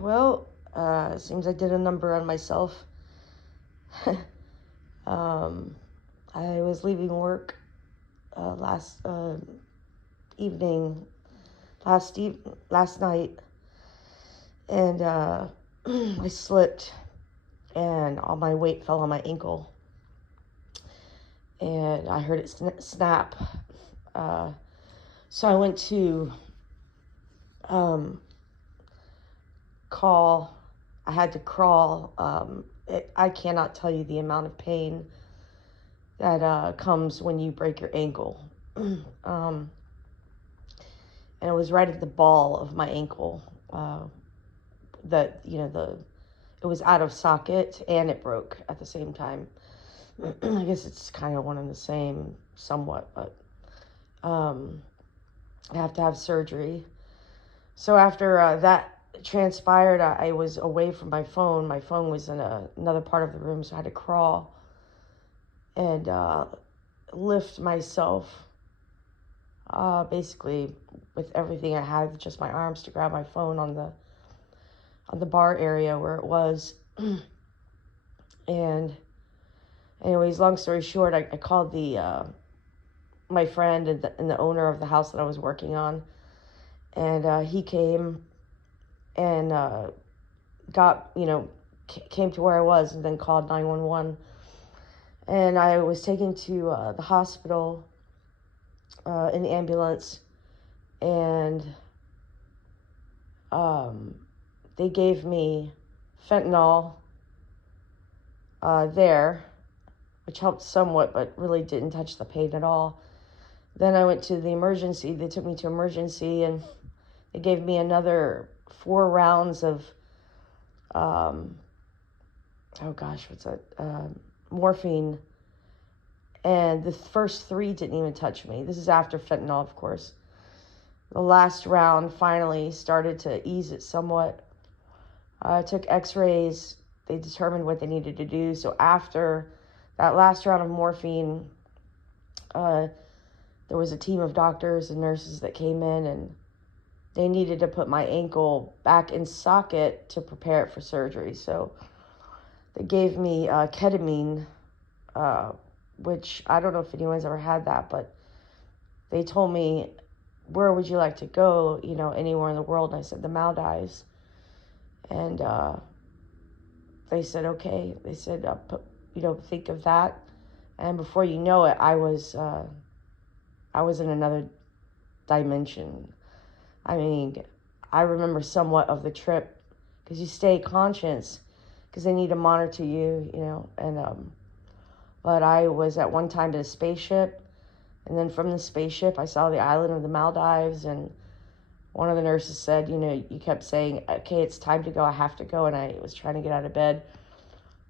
Well, it seems I did a number on myself. um, I was leaving work last evening, last night, and I slipped, and all my weight fell on my ankle, and I heard it snap. Uh, so I went to um, call. I had to crawl. I cannot tell you the amount of pain that comes when you break your ankle. And it was right at the ball of my ankle. That it was out of socket and it broke at the same time. I guess it's kind of one and the same, somewhat, but I have to have surgery. So after that transpired, I was away from my phone. My phone was in another part of the room, so I had to crawl and lift myself, basically with everything I had, just my arms to grab my phone on the bar area where it was. And anyways, long story short, I called the my friend and the owner of the house that I was working on, and he came and got came to where I was, and then called 911. And I was taken to the hospital in the ambulance, and they gave me fentanyl there, which helped somewhat, but really didn't touch the pain at all. Then I went to the emergency. They took me to emergency, and they gave me another 4 rounds of, oh gosh, what's that? Morphine. And the first 3 didn't even touch me. This is after fentanyl, of course. The last round finally started to ease it somewhat. I took x-rays. They determined what they needed to do. So after that last round of morphine, there was a team of doctors and nurses that came in, and they needed to put my ankle back in socket to prepare it for surgery. So they gave me ketamine, which I don't know if anyone's ever had that, but they told me, where would you like to go, anywhere in the world? And I said, the Maldives. And they said, okay. They said, think of that. And before you know it, I was in another dimension. I mean, I remember somewhat of the trip, because you stay conscious, because they need to monitor you, and but I was at one time in a spaceship, and then from the spaceship, I saw the island of the Maldives, and one of the nurses said, you kept saying, okay, it's time to go, I have to go, and I was trying to get out of bed,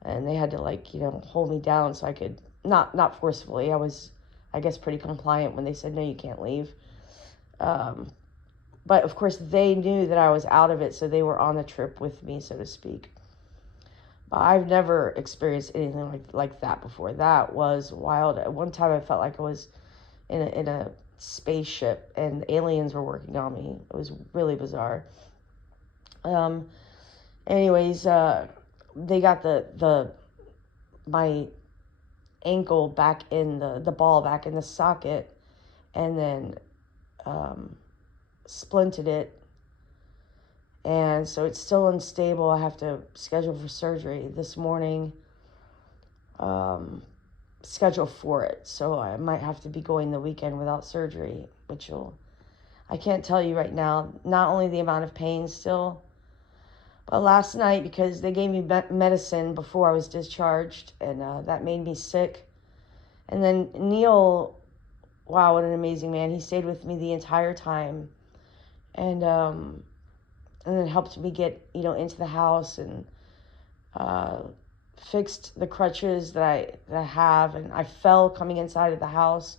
and they had to, hold me down so I could, not forcefully, I was, I guess, pretty compliant when they said, no, you can't leave. But, of course, they knew that I was out of it, so they were on the trip with me, so to speak. I've never experienced anything like that before. That was wild. At one time, I felt like I was in a spaceship and aliens were working on me. It was really bizarre. Anyways, they got my ankle back in the ball back in the socket, and then splinted it. And so it's still unstable. I have to schedule for surgery this morning, schedule for it. So I might have to be going the weekend without surgery, I can't tell you right now, not only the amount of pain still, but last night, because they gave me medicine before I was discharged, and that made me sick. And then Neil, wow, what an amazing man. He stayed with me the entire time. And then helped me get, into the house, and fixed the crutches that I have. And I fell coming inside of the house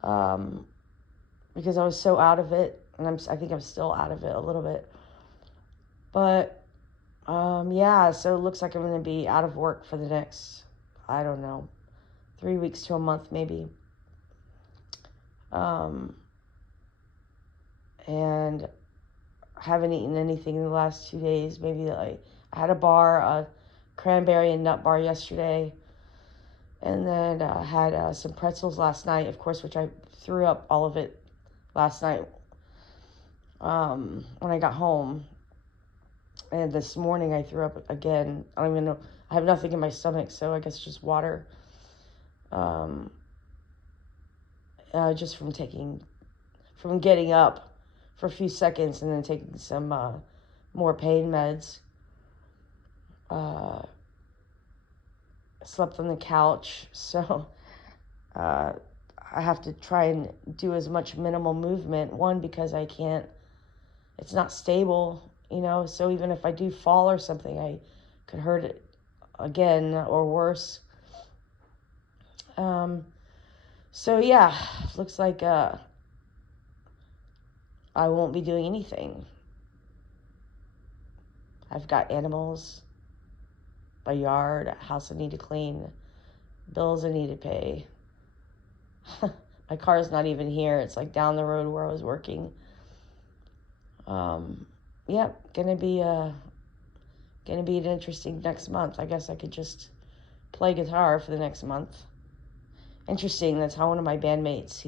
because I was so out of it, and I think I'm still out of it a little bit. But yeah, so it looks like I'm going to be out of work for the next, I don't know, 3 weeks to a month maybe. And haven't eaten anything in the last 2 days. Maybe like I had a cranberry and nut bar yesterday. And then I had some pretzels last night, of course, which I threw up all of it last night when I got home. And this morning I threw up again. I don't even know. I have nothing in my stomach, so I guess just water. Just from getting up for a few seconds and then taking some more pain meds. Slept on the couch, so I have to try and do as much minimal movement. One, because I can't, it's not stable, so even if I do fall or something, I could hurt it again or worse. So yeah, looks like I won't be doing anything. I've got animals, a yard, a house I need to clean, bills I need to pay. My car's not even here. It's like down the road where I was working. Gonna be an interesting next month. I guess I could just play guitar for the next month. Interesting, that's how one of my bandmates,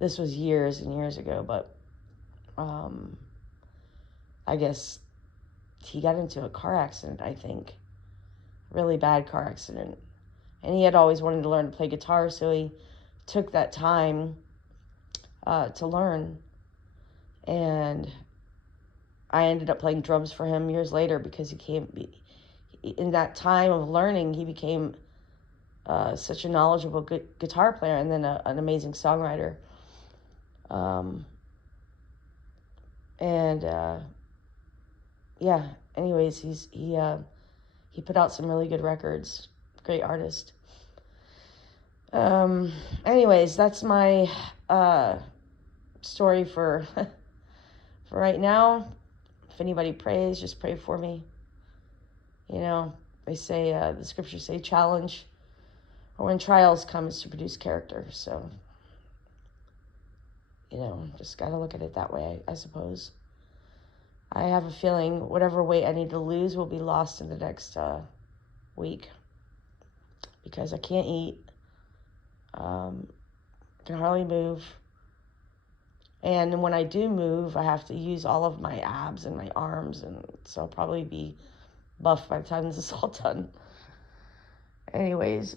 this was years and years ago, but I guess he got into a car accident, I think. Really bad car accident. And he had always wanted to learn to play guitar, so he took that time to learn. And I ended up playing drums for him years later because in that time of learning, he became such a knowledgeable guitar player and then an amazing songwriter. Anyways, he put out some really good records. Great artist. Anyways, that's my story for for right now. If anybody prays, just pray for me. They say, the scriptures say challenge, or when trials come, is to produce character. So, just got to look at it that way, I suppose. I have a feeling whatever weight I need to lose will be lost in the next week, because I can't eat, can hardly move, and when I do move, I have to use all of my abs and my arms, and so I'll probably be buff by the time this is all done. Anyways,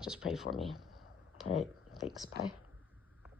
just pray for me. All right, thanks, bye.